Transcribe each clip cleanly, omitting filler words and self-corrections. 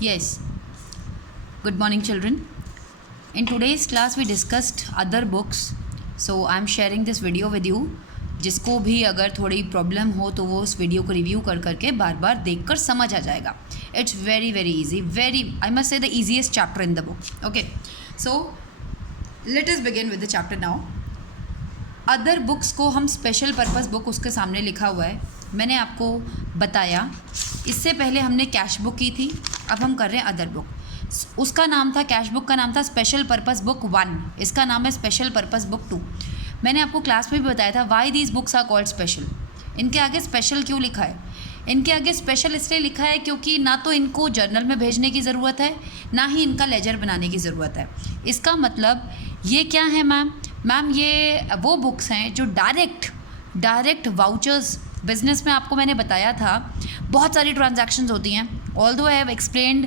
Yes. Good morning, children. In today's class, we discussed other books. So I'm sharing this video with you. जिसको भी अगर थोड़ी problem हो तो वो उस वीडियो को रिव्यू कर करके बार बार देख कर समझ आ जाएगा. It's very very easy, very I must say the easiest chapter in the book. Okay, so let us begin with the chapter now. Other books को हम स्पेशल पर्पस बुक उसके सामने लिखा हुआ है, मैंने आपको बताया. इससे पहले हमने कैश बुक की थी, अब हम कर रहे हैं अदर बुक. उसका नाम था, कैश बुक का नाम था स्पेशल पर्पस बुक 1, इसका नाम है स्पेशल पर्पस बुक 2. मैंने आपको क्लास में भी बताया था why these books are called special. इनके आगे स्पेशल क्यों लिखा है? इनके आगे स्पेशल इसलिए लिखा है क्योंकि ना तो इनको जर्नल में भेजने की ज़रूरत है, ना ही इनका लेजर बनाने की ज़रूरत है. इसका मतलब ये क्या है मैम ये वो बुक्स हैं जो डायरेक्ट वाउचर्स. बिजनेस में आपको मैंने बताया था बहुत सारी ट्रांजैक्शंस होती हैं. Although I have explained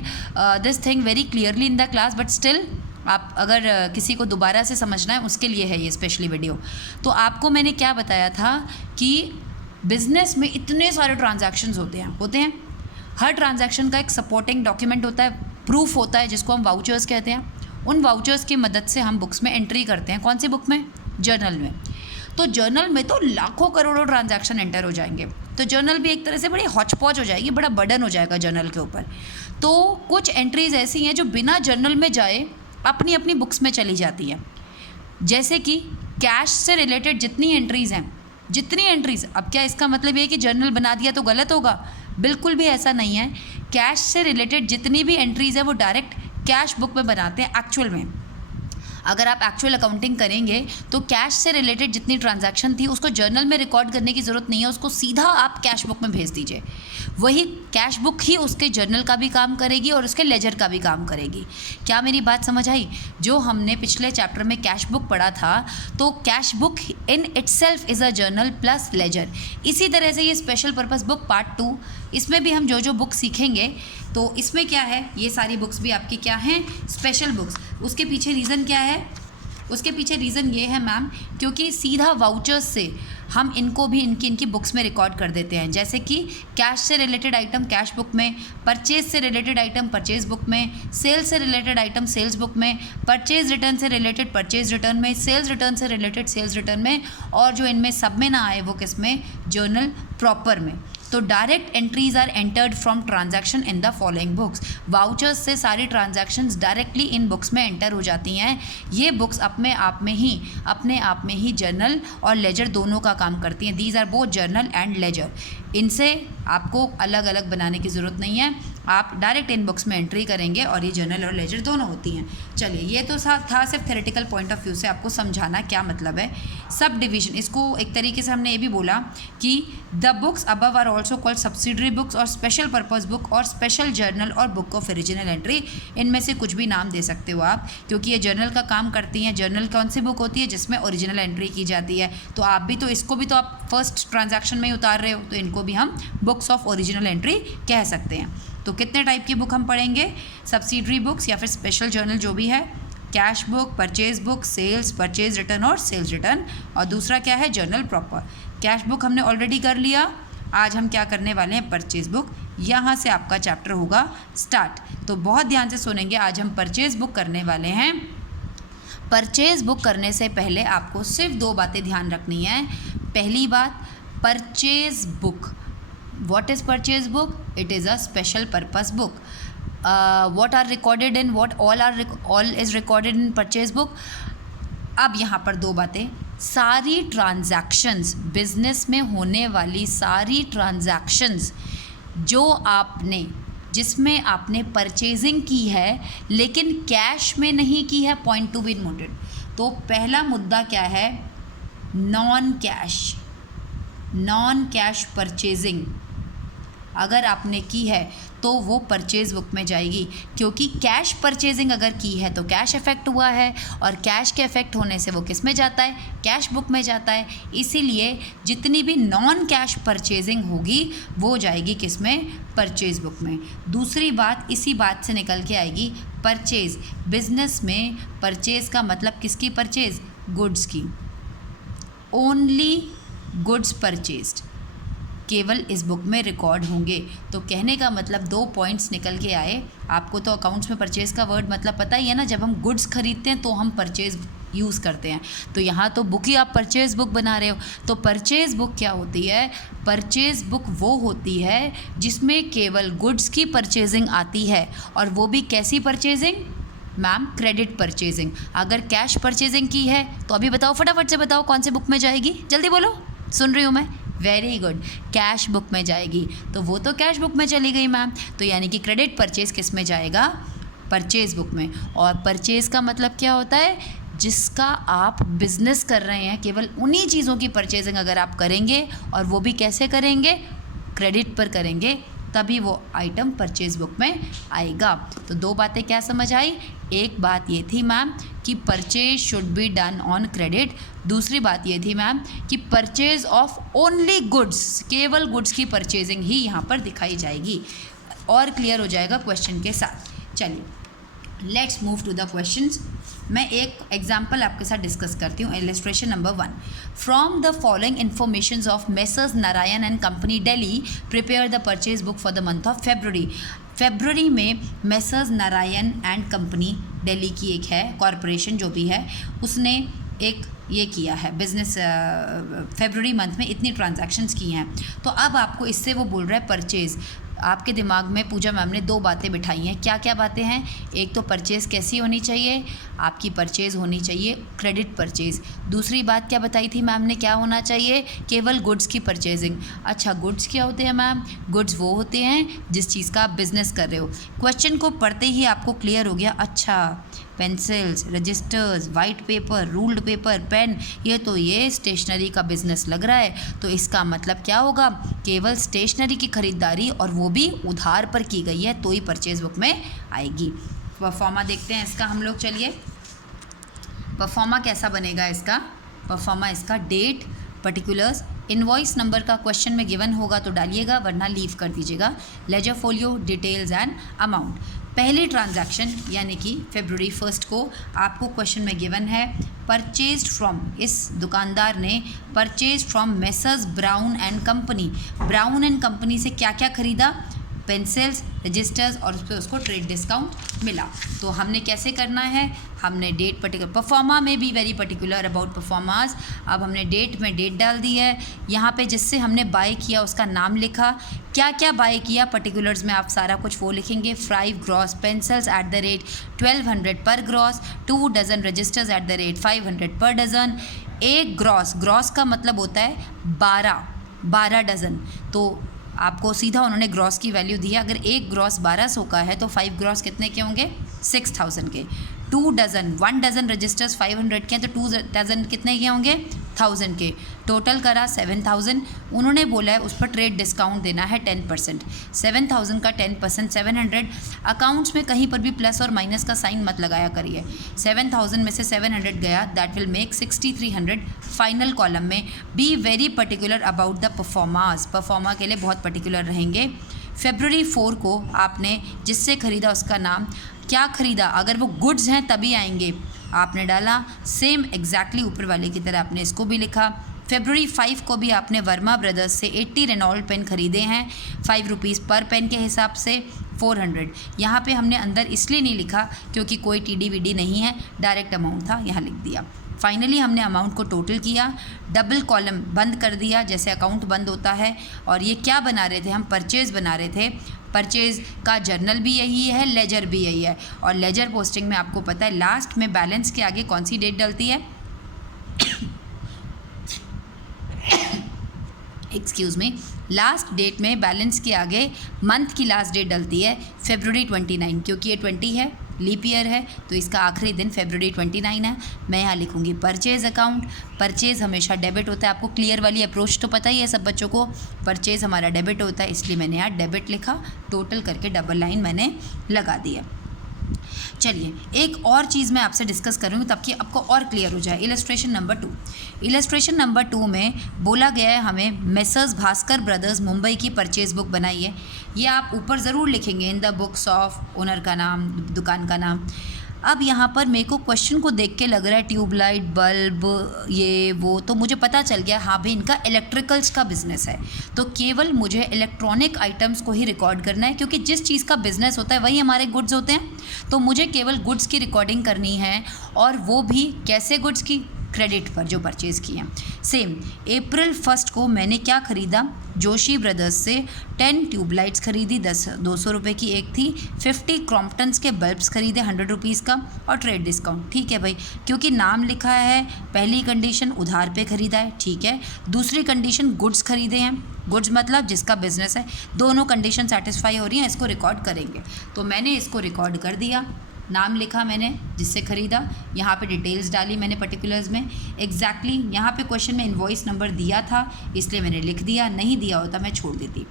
this thing very clearly in the class, but still आप अगर किसी को दोबारा से समझना है उसके लिए है ये स्पेशली वीडियो. तो आपको मैंने क्या बताया था कि बिज़नेस में इतने सारे ट्रांजैक्शंस होते हैं. हर ट्रांजैक्शन का एक सपोर्टिंग डॉक्यूमेंट होता है, प्रूफ होता है, जिसको हम वाउचर्स कहते हैं. उन वाउचर्स की मदद से हम बुक्स में एंट्री करते हैं. कौन सी बुक में? जर्नल में. तो जर्नल में तो लाखों करोड़ों ट्रांजैक्शन एंटर हो जाएंगे, तो जर्नल भी एक तरह से बड़ी हौच पौच हो जाएगी, बड़ा बर्डन हो जाएगा जर्नल के ऊपर. तो कुछ एंट्रीज़ ऐसी हैं जो बिना जर्नल में जाए अपनी अपनी बुक्स में चली जाती हैं. जैसे कि कैश से रिलेटेड जितनी एंट्रीज़ हैं, अब क्या इसका मतलब ये कि जर्नल बना दिया तो गलत होगा? बिल्कुल भी ऐसा नहीं है. कैश से रिलेटेड जितनी भी एंट्रीज़ है वो डायरेक्ट कैश बुक में बनाते हैं. एक्चुअल में अगर आप एक्चुअल अकाउंटिंग करेंगे तो कैश से रिलेटेड जितनी ट्रांजैक्शन थी उसको जर्नल में रिकॉर्ड करने की ज़रूरत नहीं है, उसको सीधा आप कैश बुक में भेज दीजिए. वही कैश बुक ही उसके जर्नल का भी काम करेगी और उसके लेजर का भी काम करेगी. क्या मेरी बात समझ आई? जो हमने पिछले चैप्टर में कैश बुक पढ़ा था, तो cash book in itself is a journal plus ledger. इसी तरह से ये स्पेशल पर्पस बुक पार्ट 2, इसमें भी हम जो बुक सीखेंगे तो इसमें क्या है, ये सारी बुक्स भी आपकी क्या हैं? Special books. उसके पीछे रीज़न क्या है? उसके पीछे रीज़न ये है मैम, क्योंकि सीधा वाउचर्स से हम इनको भी इनकी बुक्स में रिकॉर्ड कर देते हैं. जैसे कि कैश से रिलेटेड आइटम कैश बुक में, परचेज से रिलेटेड आइटम परचेज बुक में, सेल्स से रिलेटेड आइटम सेल्स बुक में, परचेज रिटर्न से रिलेटेड परचेज रिटर्न में, सेल्स रिटर्न से रिलेटेड सेल्स रिटर्न में, और जो इनमें सब में ना आए वो किस में? जर्नल प्रॉपर में. तो direct entries are entered from transaction in the following books. Vouchers से सारी ट्रांजैक्शंस डायरेक्टली इन बुक्स में एंटर हो जाती हैं. ये बुक्स अपने आप में ही जर्नल और लेजर दोनों का काम करती हैं. These are both journal and ledger. इनसे आपको अलग अलग बनाने की ज़रूरत नहीं है, आप डायरेक्ट इन बुक्स में एंट्री करेंगे और ये जर्नल और लेजर दोनों होती हैं. चलिए, ये तो था सिर्फ थ्योरेटिकल पॉइंट ऑफ व्यू से आपको समझाना क्या मतलब है. सब डिवीजन, इसको एक तरीके से हमने ये भी बोला कि the books above are also called subsidiary books और स्पेशल पर्पस बुक और स्पेशल जर्नल और बुक ऑफ ओरिजिनल एंट्री. इनमें से कुछ भी नाम दे सकते हो आप, क्योंकि ये जर्नल का काम करती हैं. जर्नल कौन सी बुक होती है? जिसमें ओरिजिनल एंट्री की जाती है. तो आप भी तो इसको भी तो आप फर्स्ट ट्रांजैक्शन में ही उतार रहे हो, तो इनको भी हम बुक्स ऑफ ओरिजिनल एंट्री कह सकते हैं. तो कितने टाइप की बुक हम पढ़ेंगे? सब्सिडरी बुक्स या फिर स्पेशल जर्नल जो भी है, cash book, purchase book, sales, purchase return और सेल्स रिटर्न, और दूसरा क्या है? Journal proper. कैश बुक हमने ऑलरेडी कर लिया. आज हम क्या करने वाले हैं? Purchase book. यहाँ से आपका चैप्टर होगा स्टार्ट. तो बहुत ध्यान से सुनेंगे. आज हम परचेज बुक करने वाले हैं. परचेज बुक करने से पहले आपको सिर्फ 2 बातें ध्यान रखनी है. पहली बात, purchase book. What is purchase book? It is a special purpose book. What are recorded in what all is recorded in purchase book? अब यहाँ पर 2 बातें. सारी ट्रांजैक्शंस, बिजनेस में होने वाली सारी ट्रांजैक्शंस जिसमें आपने परचेजिंग की है लेकिन कैश में नहीं की है, पॉइंट टू बी नोटेड. तो पहला मुद्दा क्या है? नॉन कैश परचेजिंग अगर आपने की है तो वो परचेज बुक में जाएगी, क्योंकि कैश परचेजिंग अगर की है तो कैश इफ़ेक्ट हुआ है, और कैश के इफ़ेक्ट होने से वो किस में जाता है? कैश बुक में जाता है. इसीलिए जितनी भी नॉन कैश परचेजिंग होगी वो जाएगी किस में? परचेज बुक में. दूसरी बात इसी बात से निकल के आएगी, परचेज. बिजनेस में परचेज का मतलब किसकी परचेज? गुड्स की. Only goods purchased. केवल इस बुक में रिकॉर्ड होंगे। तो कहने का मतलब 2 पॉइंट्स निकल के आए। आपको तो अकाउंट्स में परचेज का वर्ड मतलब पता ही है ना, जब हम गुड्स खरीदते हैं तो हम परचेज यूज़ करते हैं। तो यहाँ तो बुक ही आप परचेज बुक बना रहे हो। तो परचेज बुक क्या होती है? परचेज बुक वो होती है जिसमें केवल गुड्स की परचेजिंग आती है, और वो भी कैसी परचेजिंग मैम? Credit purchasing. अगर कैश परचेजिंग की है तो अभी बताओ, फटाफट से बताओ कौन से बुक में जाएगी, जल्दी बोलो, सुन रही हूँ मैं। वेरी गुड, कैश बुक में जाएगी। तो वो तो कैश बुक में चली गई मैम। तो यानी कि क्रेडिट परचेज किस में जाएगा? परचेज बुक में। और परचेज का मतलब क्या होता है? जिसका आप बिजनेस कर रहे हैं, केवल उन्हीं चीज़ों की परचेजिंग अगर आप करेंगे, और वो भी कैसे करेंगे? क्रेडिट पर करेंगे, तभी वो आइटम परचेज बुक में आएगा। तो 2 बातें क्या समझ आई? एक बात ये थी मैम कि purchase should be done on credit. दूसरी बात ये थी मैम कि परचेज ऑफ ओनली गुड्स, केवल गुड्स की परचेजिंग ही यहाँ पर दिखाई जाएगी। और क्लियर हो जाएगा क्वेश्चन के साथ। चलिए let's move to the questions. मैं एक एग्जाम्पल आपके साथ डिस्कस करती हूँ। Illustration number 1, from the following information of messrs Narayan and company Delhi prepare the purchase book for the month of February. February में messrs Narayan and company Delhi की एक है कॉरपोरेशन जो भी है, उसने एक ये किया है बिजनेस, फेब्रुवरी मंथ में इतनी ट्रांजैक्शंस की हैं। तो अब आपको इससे वो बोल रहा है परचेज़। आपके दिमाग में पूजा मैम ने 2 बातें बिठाई हैं। क्या क्या बातें हैं? एक तो परचेज़ कैसी होनी चाहिए? आपकी परचेज़ होनी चाहिए क्रेडिट परचेज़। दूसरी बात क्या बताई थी मैम ने, क्या होना चाहिए? केवल गुड्स की परचेजिंग। अच्छा, गुड्स क्या होते हैं मैम? गुड्स वो होते हैं जिस चीज़ का आप बिज़नेस कर रहे हो। क्वेश्चन को पढ़ते ही आपको क्लियर हो गया, अच्छा pencils, registers, white paper, ruled paper, pen, ये स्टेशनरी का बिजनेस लग रहा है। तो इसका मतलब क्या होगा? केवल स्टेशनरी की खरीदारी, और वो भी उधार पर की गई है, तो ही परचेज बुक में आएगी। परफॉर्मा देखते हैं इसका हम लोग। चलिए परफॉर्मा कैसा बनेगा इसका? परफॉर्मा इसका डेट, पर्टिकुलर्स, इनवॉइस नंबर का क्वेश्चन में गिवन होगा तो डालिएगा, वरना लीव कर दीजिएगा। Ledger folio, details and amount. पहली ट्रांजैक्शन यानी कि फरवरी 1 को आपको क्वेश्चन में गिवन है, परचेज्ड फ्रॉम, इस दुकानदार ने purchase from messrs brown and company. Brown and company से क्या क्या खरीदा? पेंसिल्स, रजिस्टर्स, और उस पर उसको ट्रेड डिस्काउंट मिला। तो हमने कैसे करना है? हमने डेट पर्टिकुलर, परफॉर्मा में भी वेरी पर्टिकुलर अबाउट परफॉर्मास। अब हमने डेट में डेट डाल दी है, यहाँ पे जिससे हमने बाय किया उसका नाम लिखा, क्या क्या बाय किया पर्टिकुलर्स में आप सारा कुछ वो लिखेंगे। 5 gross pencils at the rate 1200 per gross, 2 dozen registers at the rate 500 per dozen. 1 gross, gross का मतलब होता है 12 डज़न। तो आपको सीधा उन्होंने ग्रॉस की वैल्यू दी है। अगर 1 ग्रॉस 1200 का है तो 5 ग्रॉस कितने के होंगे? 6000 के। 2 डज़न, 1 डज़न रजिस्टर्स 500 के हैं तो 2 डज़न कितने के होंगे? 1000 के। टोटल करा 7000। उन्होंने बोला है उस पर ट्रेड डिस्काउंट देना है 10%। 7000 का 10% 700। अकाउंट्स में कहीं पर भी प्लस और माइनस का साइन मत लगाया करिए। 7000 में से 700 गया, that will make 6300। Final column में be very particular about the proformas. Proforma के लिए बहुत पर्टिकुलर रहेंगे। फरवरी 4 को आपने जिससे ख़रीदा उसका नाम, क्या ख़रीदा, अगर वो गुड्स हैं तभी आएंगे, आपने डाला। सेम एग्जैक्टली ऊपर वाले की तरह आपने इसको भी लिखा। फरवरी 5 को भी आपने वर्मा ब्रदर्स से 80 रेनॉल्ड पेन ख़रीदे हैं, 5 रुपीज़ पर पेन के हिसाब से 400। यहाँ पे हमने अंदर इसलिए नहीं लिखा क्योंकि कोई TD नहीं है, डायरेक्ट अमाउंट था, यहाँ लिख दिया। फाइनली हमने अमाउंट को टोटल किया, डबल कॉलम बंद कर दिया जैसे अकाउंट बंद होता है। और ये क्या बना रहे थे हम? परचेज़ बना रहे थे। परचेज़ का जर्नल भी यही है, लेजर भी यही है। और लेजर पोस्टिंग में आपको पता है लास्ट में बैलेंस के आगे कौन सी डेट डलती है? एक्सक्यूज़ मी, लास्ट डेट में बैलेंस के आगे मंथ की लास्ट डेट डलती है फरवरी 29, क्योंकि ये 20 है, लीप ईयर है, तो इसका आखिरी दिन फरवरी 29 है। मैं यहाँ लिखूँगी परचेज़ अकाउंट। परचेज़ हमेशा डेबिट होता है, आपको क्लियर वाली अप्रोच तो पता ही है सब बच्चों को। परचेज़ हमारा डेबिट होता है, इसलिए मैंने यहाँ डेबिट लिखा, टोटल करके डबल लाइन मैंने लगा दी है। चलिए एक और चीज़ मैं आपसे डिस्कस करूँगी ताकि आपको और क्लियर हो जाए। Illustration number 2। इलस्ट्रेशन नंबर 2 में बोला गया है हमें मेसर्स भास्कर ब्रदर्स मुंबई की परचेज़ बुक बनाई है। ये आप ऊपर ज़रूर लिखेंगे in the books of owner का नाम, दुकान का नाम। अब यहाँ पर मेरे को क्वेश्चन को देख के लग रहा है ट्यूबलाइट, बल्ब, ये वो, तो मुझे पता चल गया हाँ भाई इनका इलेक्ट्रिकल्स का बिजनेस है। तो केवल मुझे इलेक्ट्रॉनिक आइटम्स को ही रिकॉर्ड करना है, क्योंकि जिस चीज़ का बिजनेस होता है वही हमारे गुड्स होते हैं। तो मुझे केवल गुड्स की रिकॉर्डिंग करनी है, और वो भी कैसे गुड्स की, क्रेडिट पर जो परचेज़ किए हैं। सेम अप्रैल 1 को मैंने क्या ख़रीदा, जोशी ब्रदर्स से 10 ट्यूबलाइट्स खरीदी, 200 रुपये की एक थी। 50 क्रॉम्पटन्स के बल्ब्स खरीदे 100 रुपीज़ का, और ट्रेड डिस्काउंट। ठीक है भाई, क्योंकि नाम लिखा है, पहली कंडीशन उधार पे ख़रीदा है, ठीक है। दूसरी कंडीशन गुड्स खरीदे हैं, गुड्स मतलब जिसका बिजनेस है। दोनों कंडीशन सेटिस्फाई हो रही हैं, इसको रिकॉर्ड करेंगे। तो मैंने इसको रिकॉर्ड कर दिया, नाम लिखा मैंने जिससे ख़रीदा, यहाँ पे डिटेल्स डाली मैंने पर्टिकुलर्स में एग्जैक्टली। यहाँ पे क्वेश्चन में इनवॉइस नंबर दिया था इसलिए मैंने लिख दिया, नहीं दिया होता मैं छोड़ देती।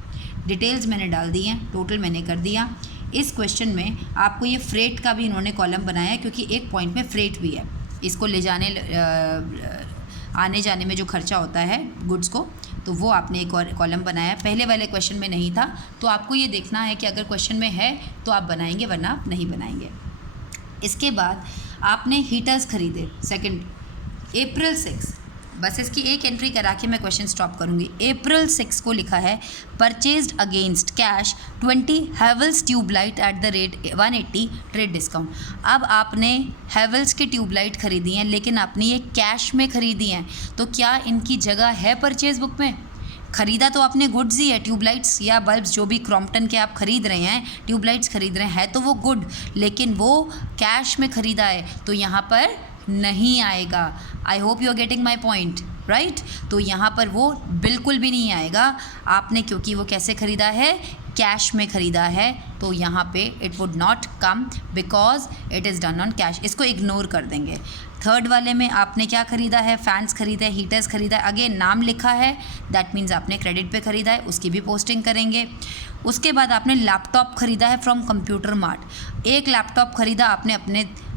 डिटेल्स मैंने डाल दी हैं, टोटल मैंने कर दिया। इस क्वेश्चन में आपको ये फ्रेट का भी इन्होंने कॉलम बनाया है, क्योंकि एक पॉइंट में फ्रेट भी है, इसको ले जाने आने जाने में जो खर्चा होता है गुड्स को, तो वो आपने एक और कॉलम बनाया है। पहले वाले क्वेश्चन में नहीं था, तो आपको ये देखना है कि अगर क्वेश्चन में है तो आप बनाएंगे, वरना आप नहीं बनाएंगे। इसके बाद आपने हीटर्स खरीदे सेकंड अप्रैल 6, बस इसकी एक एंट्री करा के मैं क्वेश्चन स्टॉप करूँगी। अप्रैल 6 को लिखा है purchased against cash 20 Havells tubelight at the rate 180 trade discount. अब आपने हैवेल्स की ट्यूबलाइट खरीदी हैं, लेकिन आपने ये कैश में खरीदी हैं, तो क्या इनकी जगह है परचेज बुक में? ख़रीदा तो आपने गुड्स ही है, ट्यूबलाइट्स या बल्ब्स जो भी क्रॉम्पटन के आप ख़रीद रहे हैं, ट्यूबलाइट्स ख़रीद रहे हैं, तो वो गुड, लेकिन वो कैश में ख़रीदा है तो यहाँ पर नहीं आएगा। I hope you are getting my point, right. तो यहाँ पर वो बिल्कुल भी नहीं आएगा आपने, क्योंकि वो कैसे ख़रीदा है, कैश में ख़रीदा है, तो यहाँ पे it would not come because it is done on cash. इसको इग्नोर कर देंगे। थर्ड वाले में आपने क्या ख़रीदा है, फ़ैन्स ख़रीदा है, हीटर्स ख़रीदा है, अगेन नाम लिखा है, दैट मीन्स आपने क्रेडिट पे ख़रीदा है, उसकी भी पोस्टिंग करेंगे। उसके बाद आपने लैपटॉप ख़रीदा है फ्रॉम कंप्यूटर मार्ट। एक लैपटॉप ख़रीदा आपने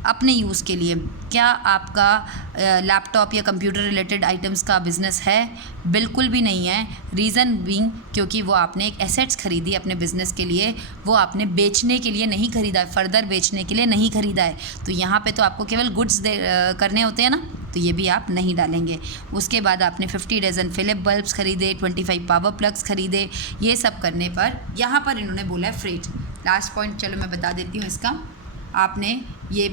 अपने यूज़ के लिए। क्या आपका लैपटॉप या कंप्यूटर रिलेटेड आइटम्स का बिज़नेस है? बिल्कुल भी नहीं है। रीज़न बीइंग क्योंकि वो आपने एक एसेट्स ख़रीदी अपने बिज़नेस के लिए, वो आपने बेचने के लिए नहीं ख़रीदा है, फर्दर बेचने के लिए नहीं ख़रीदा है। तो यहाँ पे तो आपको केवल गुड्स करने होते हैं ना, तो ये भी आप नहीं डालेंगे। उसके बाद आपने 50 डजन फिलिप बल्ब्स खरीदे, 25 पावर प्लग्स खरीदे। ये सब करने पर यहाँ पर इन्होंने बोला है फ्रेट। लास्ट पॉइंट चलो मैं बता देती हूँ इसका। आपने ये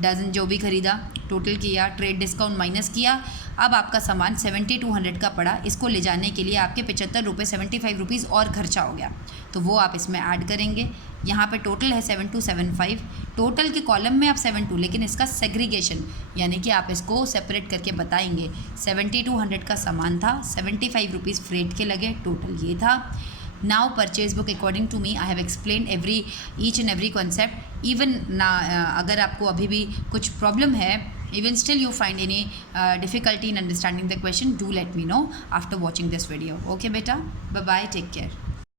डजन जो भी ख़रीदा टोटल किया, ट्रेड डिस्काउंट माइनस किया, अब आपका सामान 7200 का पड़ा। इसको ले जाने के लिए आपके 75 रुपये 75 रुपीज़ और खर्चा हो गया, तो वो आप इसमें ऐड करेंगे। यहाँ पे टोटल है 7275, टोटल के कॉलम में आप 72, लेकिन इसका सेग्रीगेशन यानी कि आप इसको सेपरेट करके बताएंगे। 7200 का सामान था, 75 रुपीज़ फ्रेट के लगे, टोटल ये था। Now purchase book according to me I have explained each and every concept. Even ना अगर आपको अभी भी कुछ प्रॉब्लम है, even still you find any difficulty in understanding the question, do let me know after watching this video. Okay beta, bye bye, take care.